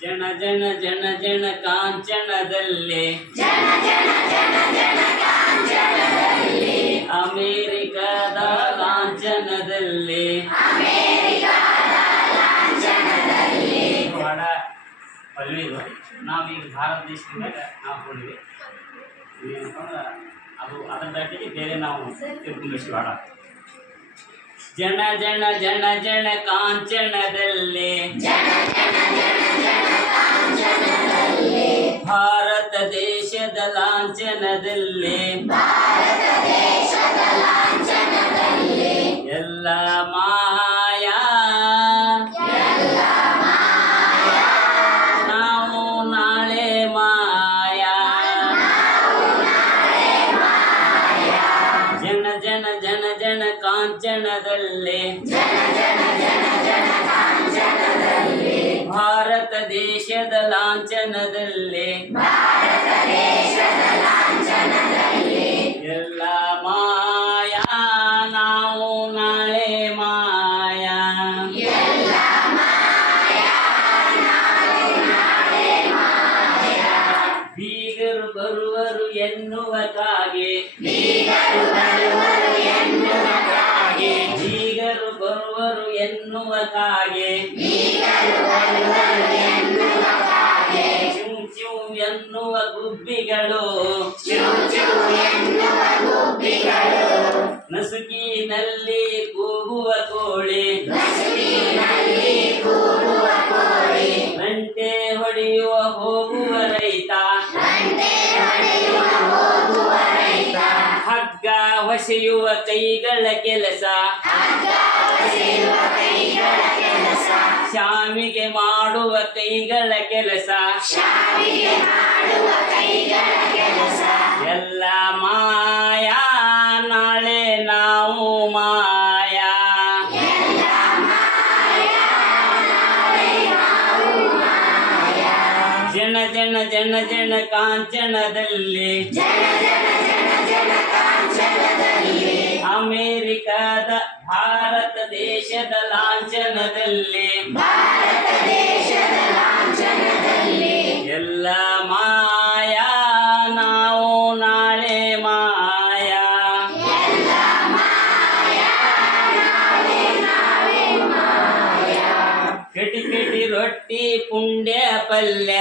ಜನ ಜನ ಜನ ಜನ ಕಾಂಚನದಲ್ಲಿ ಅಮೇರಿಕದ ಲಾಂಛನದಲ್ಲಿ ಬಹಳ ಪಲ್ವಿದು ನಾವೀಗ ಭಾರತ ದೇಶದಿಂದ ನಾವು ಕೊಡ್ವಿ ಏನಂತಂದ್ರೆ ಅದು ಅದರ ದಾಟಿಗೆ ಬೇರೆ ನಾವು ತಿಳ್ಕೊಂಡ್ಬಿಟ್ಟು ಬೇಡ. ಜನ ಜನ ಜನ ಜನ ಕಾಂಚನದಲ್ಲಿ ಭಾರತ ದೇಶದ ಲಾಂಛನದಲ್ಲಿ ಎಲ್ಲ ಮಾಯಾ ನಾವು ನಾಳೆ ಮಾಯಾ. ಜನ ಜನ ಜನ ಜನ ಕಾಂಚನದಲ್ಲಿ ಭಾರತ ದೇಶದ ಲಾಂಛನದಲ್ಲಿ ಎಲ್ಲ ಮಾಯಾ ನಾವು ನಾಳೆ ಮಾಯಾ. ಬೀಗರು ಬರುವರು ಎನ್ನುವ ಕಾಗೆ ಬೀಗರು ಬರುವರು ಎನ್ನುವ ಕಾಗೆ ಚುಂ ಚುಂ ಎನ್ನುವ ಗುಬ್ಬಿಗಳು ನಸುಕಿನಲ್ಲಿ ಕೂಗುವ ಕೋಳಿ ಗಂಟೆ ಹೊಡೆಯುವ ಹೋಗುವ ರೈತ ಹಗ್ಗ ಹೊಸೆಯುವ ಕೈಗಳ ಕೆಲಸ ಶಾಮಿಗೆ ಮಾಡುವ ಕೈಗಳ ಕೆಲಸ ಎಲ್ಲ ಮಾಯಾ ನಾಳೆ ನಾವು ಮಾಯಾ. ಜನ ಜನ ಜನ ಜನ ಕಾಂಚನದಲ್ಲಿ ಅಮೇರಿಕದ ಭಾರತ ದೇಶದ ಲಾಂಛನದಲ್ಲಿ ಎಲ್ಲ ಮಾಯಾ ನಾವು ನಾಳೆ ಮಾಯಾ. ಕಟಿ ಕಟಿ ರೊಟ್ಟಿ ಪುಂಡ್ಯ ಪಲ್ಯ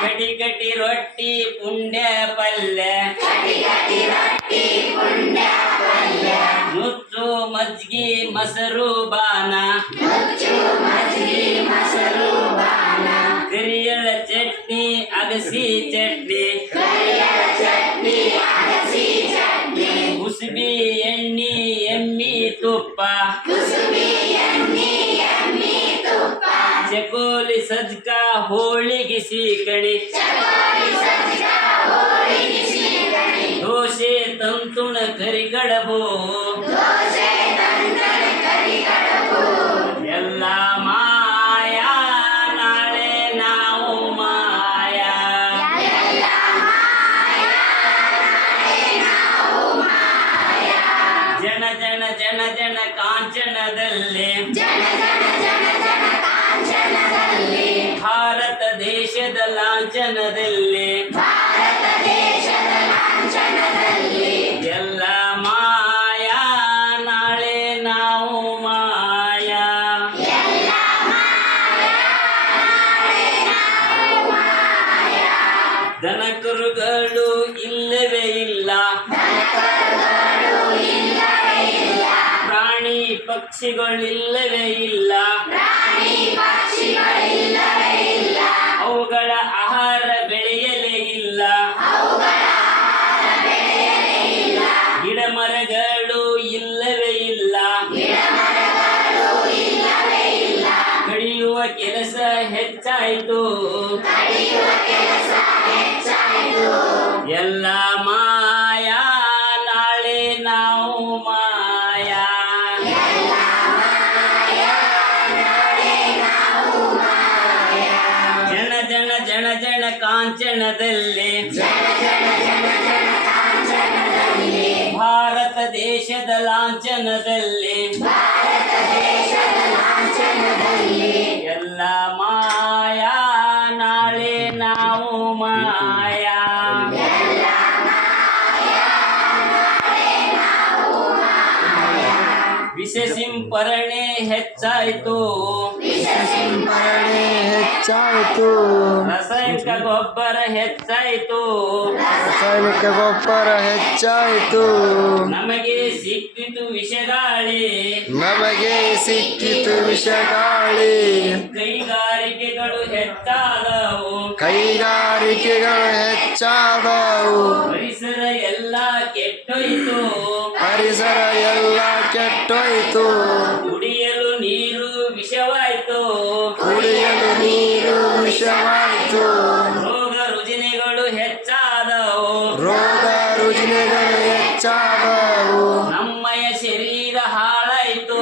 ಕಟಿ ಕಟಿ ರೊಟ್ಟಿ ಪುಂಡ್ಯ ಪಲ್ಯ ನುಚ್ಚು ಮಜ್ಗಿ ಮೊಸರು ಬಾನ ಕರಿಯಳ ಚಟ್ನಿ ಅಗಸಿ ಚಟ್ನಿ ಕುಸುಬಿ ಎಣ್ಣಿ ಎಮ್ಮಿ ತುಪ್ಪ ಚಕೋಲಿ ಸಜ್ಕ ಹೋಳಿಗೆ ಸೀಕಣಿ ದೋಸೆ ತಂತುಣ ಕರಿಗಡಬು ಎಲ್ಲ ಮಾಯಾ ನಾಳೆ ನಾವು ಮಾಯಾ. ಜನ ಜನ ಜನ ಜನ ಕಾಂಚನದಲ್ಲಿ ಭಾರತ ದೇಶದ ಲಾಂಛನದಲ್ಲಿ ಎಲ್ಲ ಮಾಯಾ ನಾಳೆ ನಾವು ಮಾಯಾ. ದನಕರುಗಳು ಇಲ್ಲವೇ ಇಲ್ಲ ಪ್ರಾಣಿ ಪಕ್ಷಿಗಳಿಲ್ಲವೇ ಇಲ್ಲ ಅವುಗಳ ಆಹಾರ ಬೆಳೆಯಲೇ ಇಲ್ಲ ಗಿಡ ಮರಗಳು ಇಲ್ಲವೇ ಇಲ್ಲ ಕಡಿಯುವ ಕೆಲಸ ಹೆಚ್ಚಾಯಿತು ಎಲ್ಲ ಮಾಯಾ ನಾಳೆ ನಾವು ಮಾಯಾ. ಜನ ಜನ ಜನ ಜನ ಕಾಂಚನದಲ್ಲಿ ಭಾರತ ದೇಶದ ಲಾಂಛನದಲ್ಲಿ ಹೆಚ್ಚಾಯಿತು, ಸಿಂಪರಣೆ ಹೆಚ್ಚಾಯಿತು, ರಾಸಾಯನಿಕ ಗೊಬ್ಬರ ಹೆಚ್ಚಾಯಿತು, ರಾಸಾಯನಿಕ ಗೊಬ್ಬರ ಹೆಚ್ಚಾಯಿತು, ನಮಗೆ ಸಿಕ್ಕಿತು ವಿಷಗಾಳಿ, ನಮಗೆ ಸಿಕ್ಕಿತು ವಿಷಗಾಳಿ, ಕೈಗಾರಿಕೆಗಳು ಹೆಚ್ಚಾದವು, ಕೈಗಾರಿಕೆಗಳು ಹೆಚ್ಚಾದವು, ಪರಿಸರ ಎಲ್ಲ ಕೆಟ್ಟೋಯ್ತು, ಪರಿಸರ ಎಲ್ಲ ಕೆಟ್ಟೋಯ್ತು, ಕುಡಿಯಲು ನೀರು ವಿಷವಾಯ್ತು, ಕುಡಿಯಲು ನೀರು ವಿಷವಾಯಿತು, ರೋಗ ರುಜಿನಗಳು ಹೆಚ್ಚಾದವು, ರೋಗ ರುಜಿನಗಳು ಹೆಚ್ಚಾದವು, ನಮ್ಮಯ ಶರೀರ ಹಾಳಾಯ್ತು,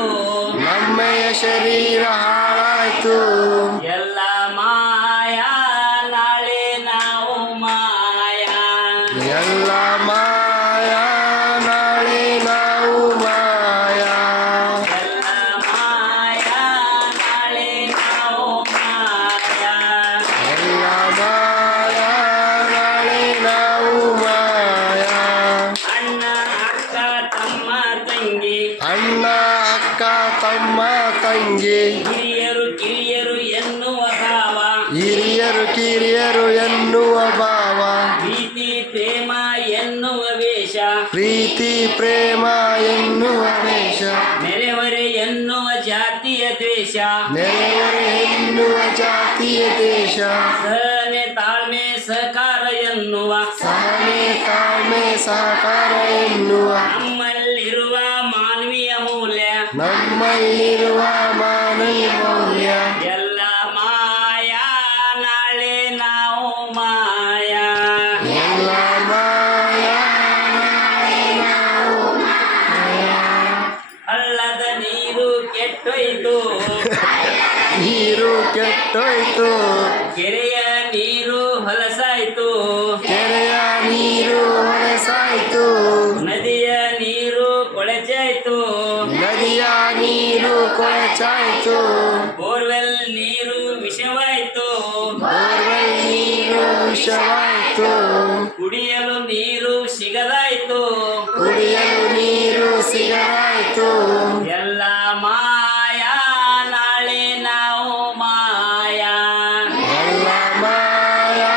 ನಮ್ಮಯ ಶರೀರ ಹಾಳಾಯ್ತು, ಎಲ್ಲ ಮಾಯಾ ನಾಳೆ ನಾವು ಮಾಯಾ, ಎಲ್ಲ ಮಾಯಾ ನಾಳೆ ನಾವು ಮಾಯಾ, ಎಲ್ಲ ಮಾಯಾ ನಾಳೆ ನಾವು ಮಾಯಾ, ಎಲ್ಲ ಮಾಯಾ ನಾಳೆ ನಾವು ಮಾಯಾ, ಅಣ್ಣ ಅಕ್ಕ ತಮ್ಮ ತಂಗಿ, ಅಣ್ಣ ಅಕ್ಕ ತಮ್ಮ ತಂಗಿ, ಹಿರಿಯರು ಕಿರಿಯರು ಎನ್ನುವ ಭಾವ, ಹಿರಿಯರು ಕಿರಿಯರು ಎನ್ನುವ ಭಾವ, ಪ್ರೀತಿ ಪ್ರೇಮ ಎನ್ನುವ ವೇಷ, ಪ್ರೀತಿ ಪ್ರೇಮ ಎನ್ನುವ ವೇಷ, ನೆರೆಹೊರೆ ಎನ್ನುವ ಜಾತಿಯ ದ್ವೇಷ, ನೆರೆಹೊರೆ ಎನ್ನುವ ಜಾತಿಯ ದೇಶ, ಸಹನೆ ತಾಳ್ಮೆ ಸಹಕಾರ ಎನ್ನುವ, ಸಹನೆ ತಾಳ್ಮೆ ಸಹಕಾರ ಎನ್ನುವ, ನಮ್ಮಲ್ಲಿರುವ ಮಾನವೀಯ ಮೂಲ್ಯ, ನಮ್ಮಲ್ಲಿರುವ ಮಾನವ ಮೌಲ್ಯ, ಎಲ್ಲ ಮಾಯಾ ನಾಳೆ ನಾವು ಮಾಯಾ, ಎಲ್ಲ ಮಾಯಾ ನಾಳೆ ನಾವು ಮಾಯಾ, ಹಳ್ಳದ ನೀರು ಕೆಟ್ಟೋಯ್ತು, ನೀರು ಕೆಟ್ಟೋಯ್ತು, ಕೆರೆಯ ನೀರು ಹೊಲಸಾಯ್ತು, ಕೆರೆಯ ನೀರು ಹೊಲಸಾಯ್ತು, ನದಿಯ ನೀರು ಕೊಳಚಾಯ್ತು, ನದಿಯ ನೀರು ಕೊಳಚಾಯ್ತು, ಬೋರ್ವೆಲ್ ನೀರು ವಿಷವಾಯ್ತು, ಬೋರ್ವೆಲ್ ನೀರು ವಿಷವಾಯ್ತು, ಕುಡಿಯಲು ನೀರು ಸಿಗದಾಯ್ತು, ಕುಡಿಯಲು ನೀರು ಸಿಗದಾಯ್ತು, ಎಲ್ಲ ಮಾಯಾ ನಾಳೆ ನಾವು ಮಾಯಾ, ಎಲ್ಲ ಮಾಯಾ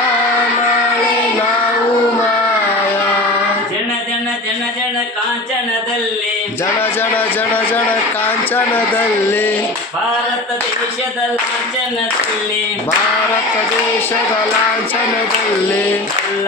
ನಾಳೆ ನಾವು ಮಾಯಾ, ಜನ ಜನ ಜನ ಜನ ಕಾಂಚನದಲ್ಲಿ, ಜನ ಜನ ಜನ ಜನ ಕಾಂಚನದಲ್ಲಿ, ಭಾರತ ದೇಶದ ಲಾಂಛನದಲ್ಲಿ, ಭಾರತ ದೇಶದ ಲಾಂಛನದಲ್ಲಿ, ಎಲ್ಲ